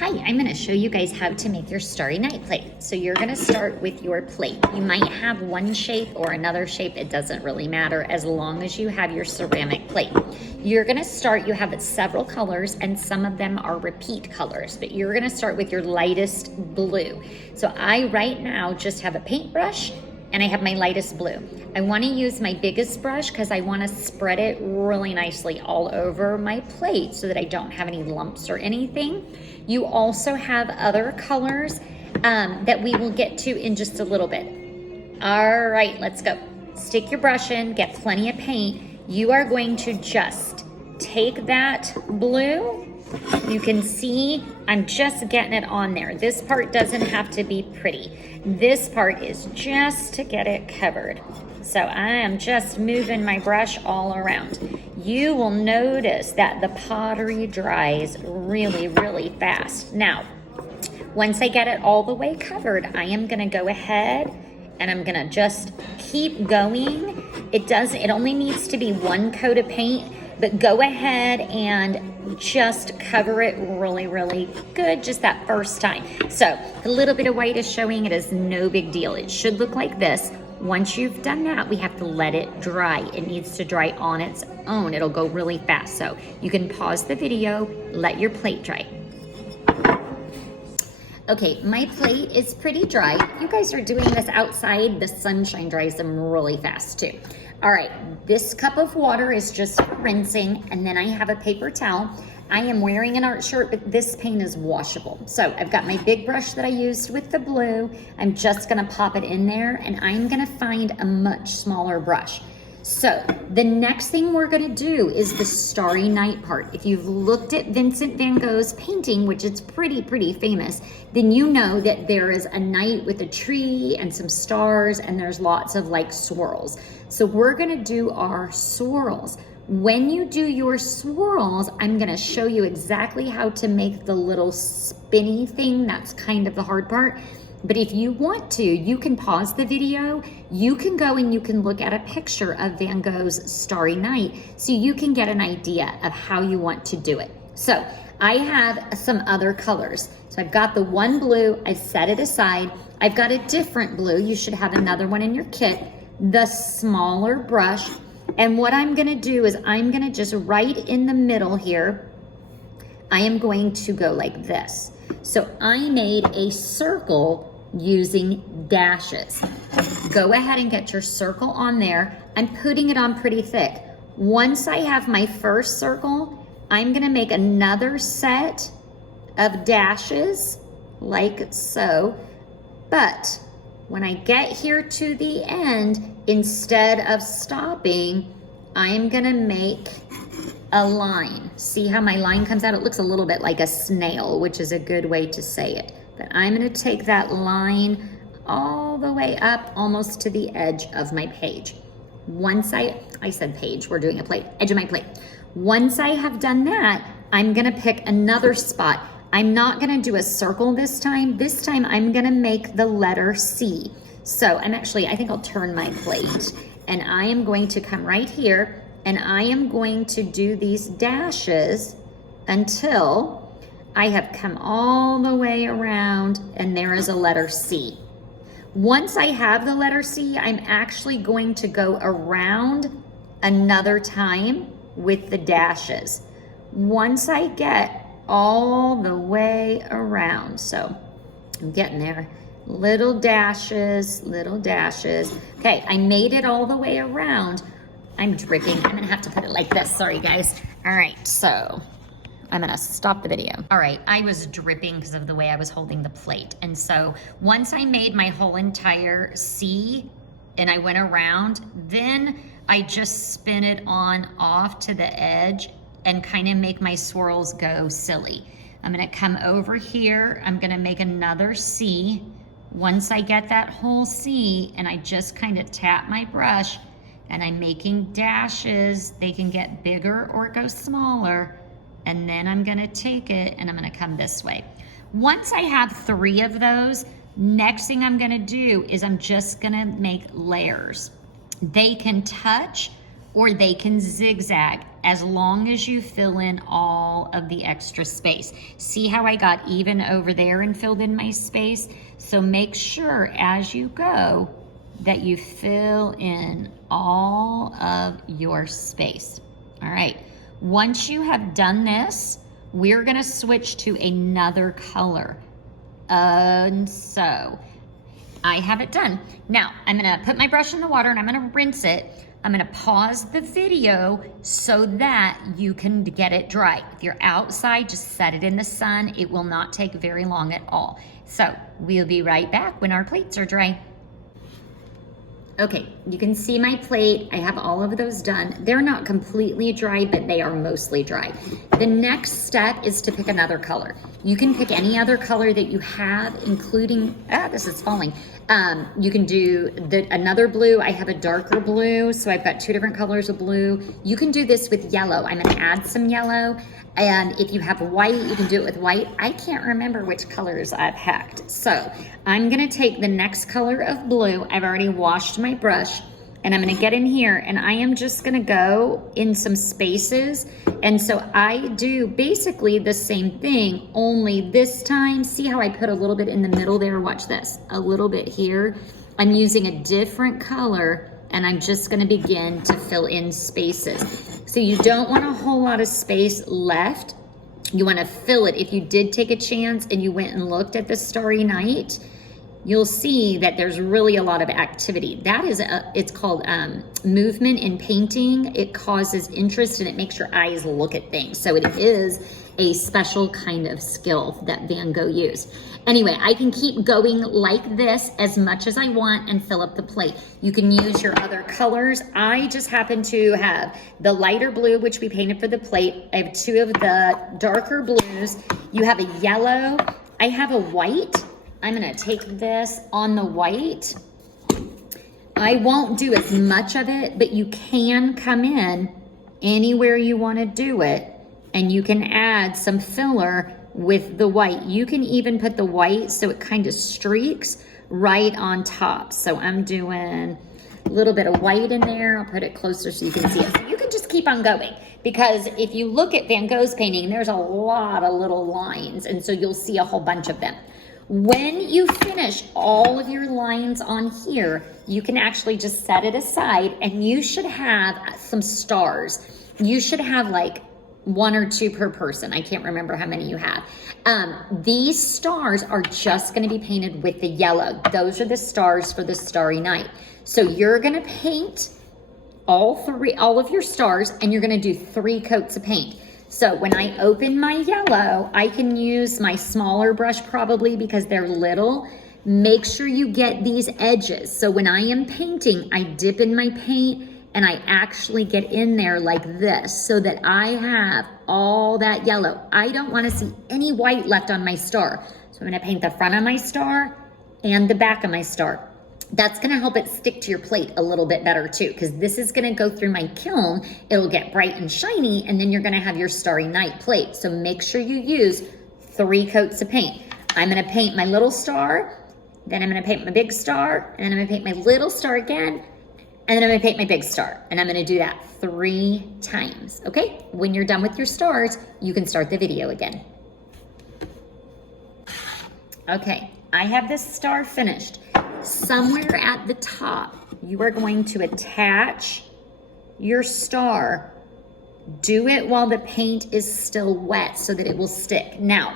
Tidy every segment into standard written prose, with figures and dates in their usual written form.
Hi, I'm going to show you guys how to make your Starry Night plate. So you're going to start with your plate. You might have one shape or another shape. It doesn't really matter as long as you have your ceramic plate. You're going to start, you have several colors and some of them are repeat colors, but you're going to start with your lightest blue. So I right now just have a paintbrush and I have my lightest blue. I want to use my biggest brush because I want to spread it really nicely all over my plate so that I don't have any lumps or anything. You also have other colors that we will get to in just a little bit. All right, let's go. Stick your brush in, get plenty of paint. You are going to just take that blue. You can see I'm just getting it on there. This part doesn't have to be pretty. This part is just to get it covered. So I am just moving my brush all around. You will notice that the pottery dries really, really fast. Now, once I get it all the way covered, I am gonna go ahead and I'm gonna just keep going. It only needs to be one coat of paint, but go ahead and just cover it really, really good just that first time. So a little bit of white is showing. It is no big deal. It should look like this. Once you've done that, we have to let it dry. It needs to dry on its own. It'll go really fast. So you can pause the video, let your plate dry. Okay, my plate is pretty dry. You guys are doing this outside. The sunshine dries them really fast too. All right, this cup of water is just for rinsing, and then I have a paper towel. I am wearing an art shirt, but this paint is washable. So I've got my big brush that I used with the blue. I'm just gonna pop it in there, and I'm gonna find a much smaller brush. So the next thing we're gonna do is the Starry Night part. If you've looked at Vincent van Gogh's painting, which is pretty famous, then you know that there is a night with a tree and some stars and there's lots of like swirls. So we're gonna do our swirls. When you do your swirls, I'm gonna show you exactly how to make the little spinny thing. That's kind of the hard part. But if you want to, you can pause the video. You can go and you can look at a picture of Van Gogh's Starry Night so you can get an idea of how you want to do it. So I have some other colors. So I've got the one blue, I set it aside. I've got a different blue. You should have another one in your kit. The smaller brush. And what I'm gonna do is I'm gonna just right in the middle here, I am going to go like this. So I made a circle using dashes. Go ahead and get your circle on there. I'm putting it on pretty thick. Once I have my first circle, I'm gonna make another set of dashes like so. But when I get here to the end, instead of stopping, I'm gonna make a line. See how my line comes out? It looks a little bit like a snail, which is a good way to say it. But I'm gonna take that line all the way up almost to the edge of my page. Once I said page, we're doing a plate, edge of my plate. Once I have done that, I'm gonna pick another spot. I'm not gonna do a circle this time. This time I'm gonna make the letter C. So I think I'll turn my plate and I am going to come right here and I am going to do these dashes until I have come all the way around and there is a letter C. Once I have the letter C, I'm actually going to go around another time with the dashes. Once I get all the way around, so I'm getting there. Little dashes, little dashes. Okay, I made it all the way around. I'm dripping. I'm gonna have to put it like this. Sorry, guys. All right, so I'm gonna stop the video. All right, I was dripping because of the way I was holding the plate. And so once I made my whole entire C and I went around, then I just spin it on off to the edge and kind of make my swirls go silly. I'm gonna come over here. I'm gonna make another C. Once I get that whole C and I just kind of tap my brush and I'm making dashes, they can get bigger or go smaller. And then I'm gonna take it and I'm gonna come this way. Once I have 3 of those, next thing I'm gonna do is I'm just gonna make layers. They can touch or they can zigzag. as long as you fill in all of the extra space. See how I got even over there and filled in my space? So make sure as you go that you fill in all of your space. All right, once you have done this, we're gonna switch to another color. And so I have it done. Now, I'm gonna put my brush in the water and I'm gonna rinse it. I'm gonna pause the video so that you can get it dry. If you're outside, just set it in the sun. It will not take very long at all. So we'll be right back when our plates are dry. Okay, you can see my plate. I have all of those done. They're not completely dry, but they are mostly dry. The next step is to pick another color. You can pick any other color that you have, including, this is falling. You can do another blue. I have a darker blue, so I've got 2 different colors of blue. You can do this with yellow. I'm gonna add some yellow. And if you have white, you can do it with white. I can't remember which colors I've picked. So I'm gonna take the next color of blue. I've already washed my brush and I'm gonna get in here and I am just gonna go in some spaces. And so I do basically the same thing, only this time, see how I put a little bit in the middle there? Watch this, a little bit here. I'm using a different color and I'm just gonna begin to fill in spaces. So you don't want a whole lot of space left. You wanna fill it. If you did take a chance and you went and looked at the Starry Night, you'll see that there's really a lot of activity. That is, it's called movement in painting. It causes interest and it makes your eyes look at things. So it is a special kind of skill that Van Gogh used. Anyway, I can keep going like this as much as I want and fill up the plate. You can use your other colors. I just happen to have the lighter blue, which we painted for the plate. I have 2 of the darker blues. You have a yellow. I have a white. I'm gonna take this on the white. I won't do as much of it, but you can come in anywhere you wanna do it and you can add some filler with the white. You can even put the white so it kind of streaks right on top. So I'm doing a little bit of white in there. I'll put it closer so you can see it. So you can just keep on going because if you look at Van Gogh's painting, there's a lot of little lines and so you'll see a whole bunch of them. When you finish all of your lines on here, you can actually just set it aside and you should have some stars. You should have like 1 or 2 per person. I can't remember how many you have. These stars are just gonna be painted with the yellow. Those are the stars for the Starry Night. So you're gonna paint all of your stars and you're gonna do 3 coats of paint. So when I open my yellow, I can use my smaller brush probably because they're little. Make sure you get these edges. So when I am painting, I dip in my paint and I actually get in there like this so that I have all that yellow. I don't wanna see any white left on my star. So I'm gonna paint the front of my star and the back of my star. That's gonna help it stick to your plate a little bit better too, because this is gonna go through my kiln. It'll get bright and shiny, and then you're gonna have your Starry Night plate. So make sure you use 3 coats of paint. I'm gonna paint my little star, then I'm gonna paint my big star, and then I'm gonna paint my little star again, and then I'm gonna paint my big star. And I'm gonna do that 3 times, okay? When you're done with your stars, you can start the video again. Okay, I have this star finished. Somewhere at the top, you are going to attach your star. Do it while the paint is still wet so that it will stick. Now,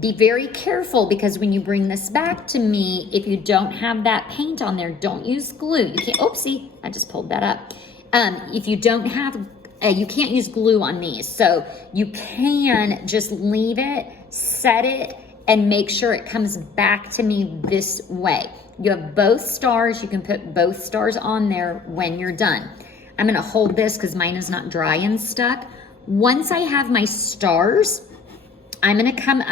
be very careful because when you bring this back to me, if you don't have that paint on there, don't use glue. You can't, oopsie, I just pulled that up. If you don't have, you can't use glue on these. So you can just leave it, set it, and make sure it comes back to me this way. You have both stars. You can put both stars on there when you're done. I'm gonna hold this because mine is not dry and stuck. Once I have my stars, I'm gonna come,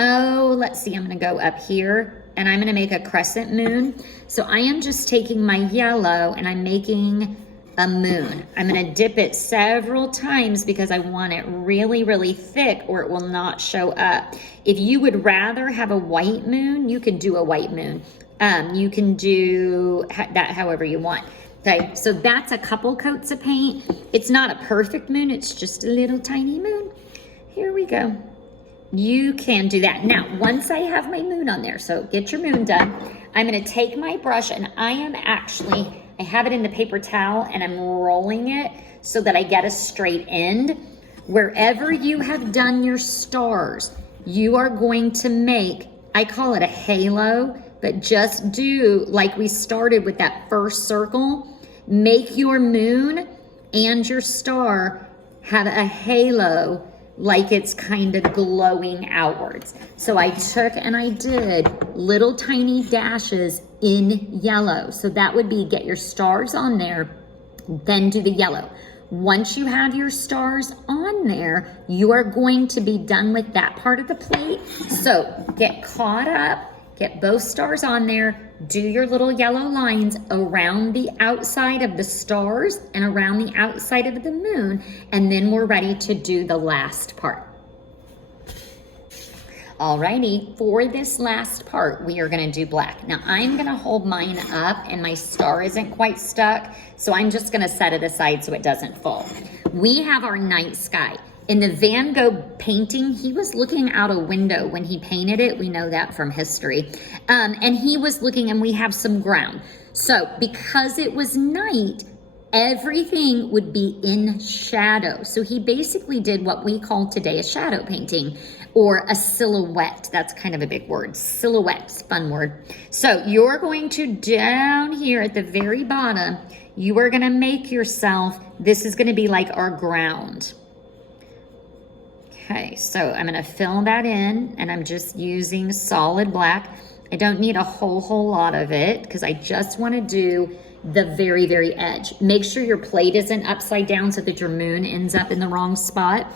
let's see, I'm gonna go up here and I'm gonna make a crescent moon. So I am just taking my yellow and I'm making a moon. I'm gonna dip it several times because I want it really, really thick or it will not show up. If you would rather have a white moon, you could do a white moon. You can do that however you want. Okay, so that's a couple coats of paint. It's not a perfect moon, it's just a little tiny moon. Here we go. You can do that. Now, once I have my moon on there, so get your moon done, I'm gonna take my brush and I have it in the paper towel and I'm rolling it so that I get a straight end. Wherever you have done your stars, you are going to make, I call it a halo, but just do like we started with that first circle. Make your moon and your star have a halo like it's kind of glowing outwards. So I took and I did little tiny dashes in yellow. So that would be get your stars on there, then do the yellow. Once you have your stars on there, you are going to be done with that part of the plate. So get caught up, get both stars on there, do your little yellow lines around the outside of the stars and around the outside of the moon, and then we're ready to do the last part. Alrighty, for this last part, we are gonna do black. Now I'm gonna hold mine up and my star isn't quite stuck, so I'm just gonna set it aside so it doesn't fall. We have our night sky. In the Van Gogh painting, he was looking out a window when he painted it. We know that from history. And he was looking, and we have some ground. So because it was night, everything would be in shadow. So he basically did what we call today a shadow painting or a silhouette. That's kind of a big word. Silhouette, fun word. So you're going to down here at the very bottom, you are gonna make yourself, this is gonna be like our ground. Okay, so I'm gonna fill that in and I'm just using solid black. I don't need a whole lot of it because I just wanna do the very, very edge. Make sure your plate isn't upside down so that your moon ends up in the wrong spot.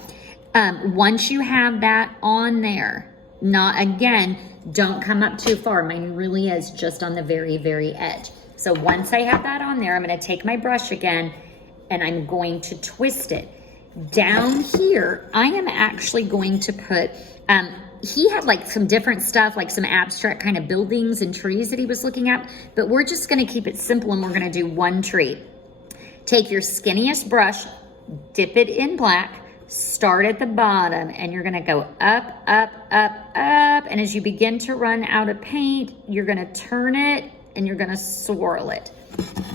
Once you have that on there, don't come up too far. Mine really is just on the very, very edge. So once I have that on there, I'm gonna take my brush again and I'm going to twist it. Down here, I am actually going to put, he had like some different stuff, like some abstract kind of buildings and trees that he was looking at, but we're just gonna keep it simple and we're gonna do one tree. Take your skinniest brush, dip it in black, start at the bottom, and you're gonna go up, up, up, up, and as you begin to run out of paint, you're gonna turn it and you're gonna swirl it.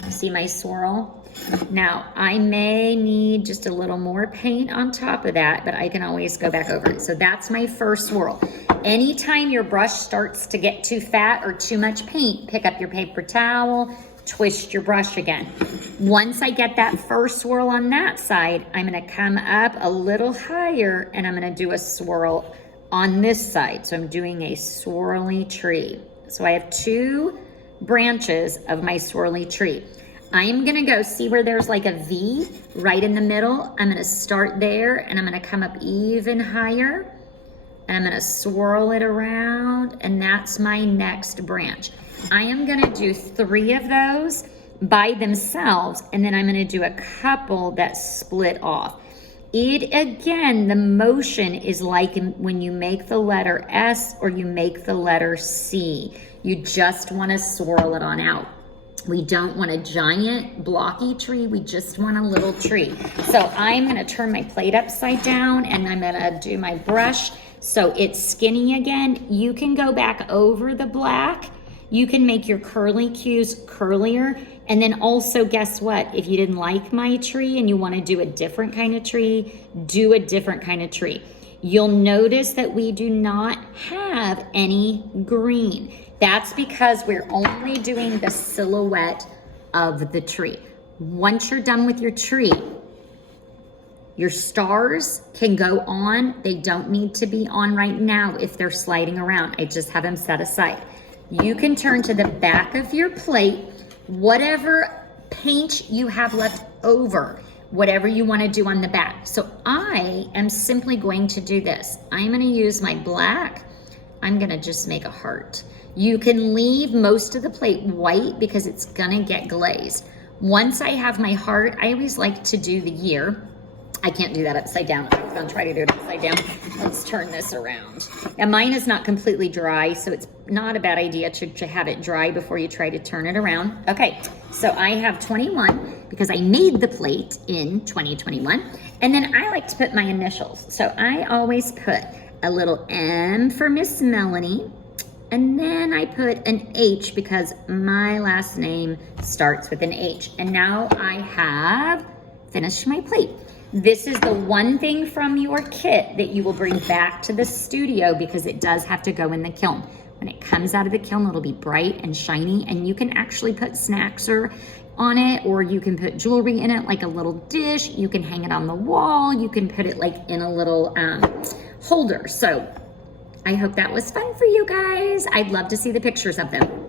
See my swirl? Now, I may need just a little more paint on top of that, but I can always go back over it. So that's my first swirl. Anytime your brush starts to get too fat or too much paint, pick up your paper towel, twist your brush again. Once I get that first swirl on that side, I'm gonna come up a little higher and I'm gonna do a swirl on this side. So I'm doing a swirly tree. So I have two branches of my swirly tree. I'm gonna go see where there's like a V right in the middle. I'm gonna start there and I'm gonna come up even higher and I'm gonna swirl it around, and that's my next branch. I am gonna do 3 of those by themselves, and then I'm gonna do a couple that split off. It, again, the motion is like when you make the letter S or you make the letter C. You just wanna swirl it on out. We don't want a giant blocky tree, we just want a little tree. So I'm gonna turn my plate upside down and I'm gonna do my brush so it's skinny again. You can go back over the black. You can make your curly cues curlier. And then also, guess what? If you didn't like my tree and you wanna do a different kind of tree, do a different kind of tree. You'll notice that we do not have any green. That's because we're only doing the silhouette of the tree. Once you're done with your tree, your stars can go on. They don't need to be on right now if they're sliding around. I just have them set aside. You can turn to the back of your plate, whatever paint you have left over, whatever you want to do on the back. So I am simply going to do this. I'm going to use my black. I'm going to just make a heart. You can leave most of the plate white because it's gonna get glazed. Once I have my heart, I always like to do the year. I can't do that upside down. I was gonna try to do it upside down. Let's turn this around. And mine is not completely dry, so it's not a bad idea to have it dry before you try to turn it around. Okay, so I have 21 because I made the plate in 2021. And then I like to put my initials. So I always put a little M for Miss Melanie. And then I put an H because my last name starts with an H. And now I have finished my plate. This is the one thing from your kit that you will bring back to the studio because it does have to go in the kiln. When it comes out of the kiln, it'll be bright and shiny, and you can actually put snacks on it, or you can put jewelry in it, like a little dish. You can hang it on the wall. You can put it like in a little holder. So I hope that was fun for you guys. I'd love to see the pictures of them.